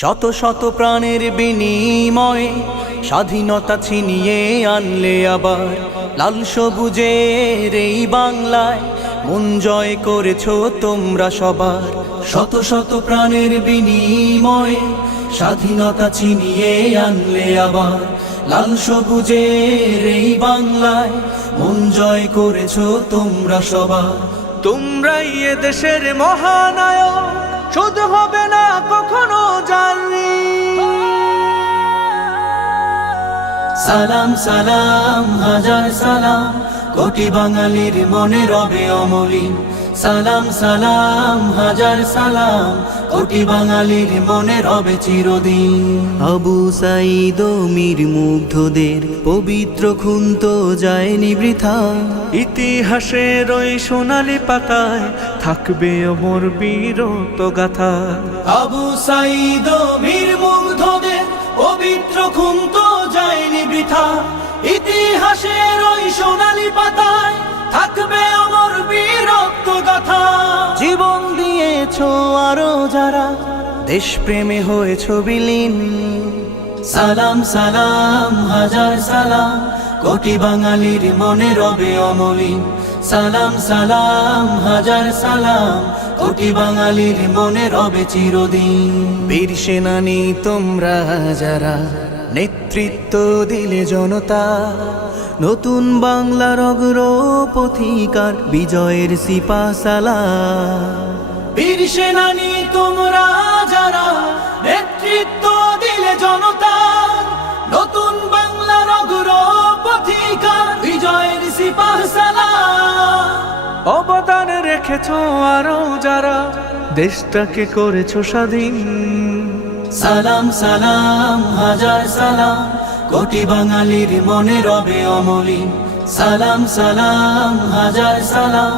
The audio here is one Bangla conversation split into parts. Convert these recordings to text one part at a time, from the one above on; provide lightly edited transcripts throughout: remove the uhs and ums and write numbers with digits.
শত শত প্রাণের বিনিময়ে স্বাধীনতা ছিনিয়ে আনলে আবার লাল সবুজের এই বাংলায় মন জয় করেছো তোমরা সবার। শত শত প্রাণের বিনিময়ে স্বাধীনতা ছিনিয়ে আনলে আবার লাল সবুজের এই বাংলায় মন জয় করেছো তোমরা সবার। তোমরাই এ দেশের মহানায়ক, শুধু হবে না কখনো জানি। সালাম সালাম হাজার সালাম, কোটি বাঙালির মনে রবে অমলিন। সালাম সালাম হাজার সালাম, কোটি বাঙালির মনে রবে চিরদিন। আবু সাঈদ ও মীর মুগ্ধদের পবিত্র খুন তো যায়নি বৃথা, ইতিহাসের ওই সোনালি পাতায় থাকবে অমর বীরত্ব গাথা। আবু সাঈদ ও মীর মুগ্ধদের পবিত্র খুন তো যায়নি বৃথা, ইতিহাসের ওই সোনালি পাতায় থাকবে অমর বীরত্ব গাথা। জীবন দিয়েছো আরো যারা দেশপ্রেমে হয়েছো বিলীন। সালাম সালাম হাজার সালাম, কোটি বাঙালির মনে রবে অমলিন। সালাম সালাম হাজার সালাম, কোটি বাঙালির মনে রবে চিরদিন। বীর সেনানী তোমরা যারা নেতৃত্ব দিলে জনতা, নতুন বাংলার অগ্রপথিকার বিজয়ের সিপাহসালার। বীর সেনানী তোমরা যারা নেতৃত্ব দিলে জনতা, নতুন বাংলার অগ্রপথিকার বিজয়ের সিপাহসালার। অবদান রেখেছো আরো যারা দেশটাকে করেছো স্বাধীন। সালাম সালাম হাজার সালাম, কোটি বাঙালির মনে রবে অমলিন। সালাম সালাম হাজার সালাম,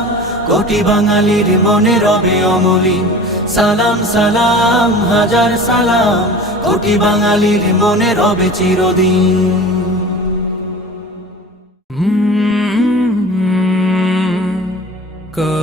কোটি বাঙালির মনে রবে অমলিন। সালাম সালাম হাজার সালাম, কোটি বাঙালির মনে রবে চিরদিন। का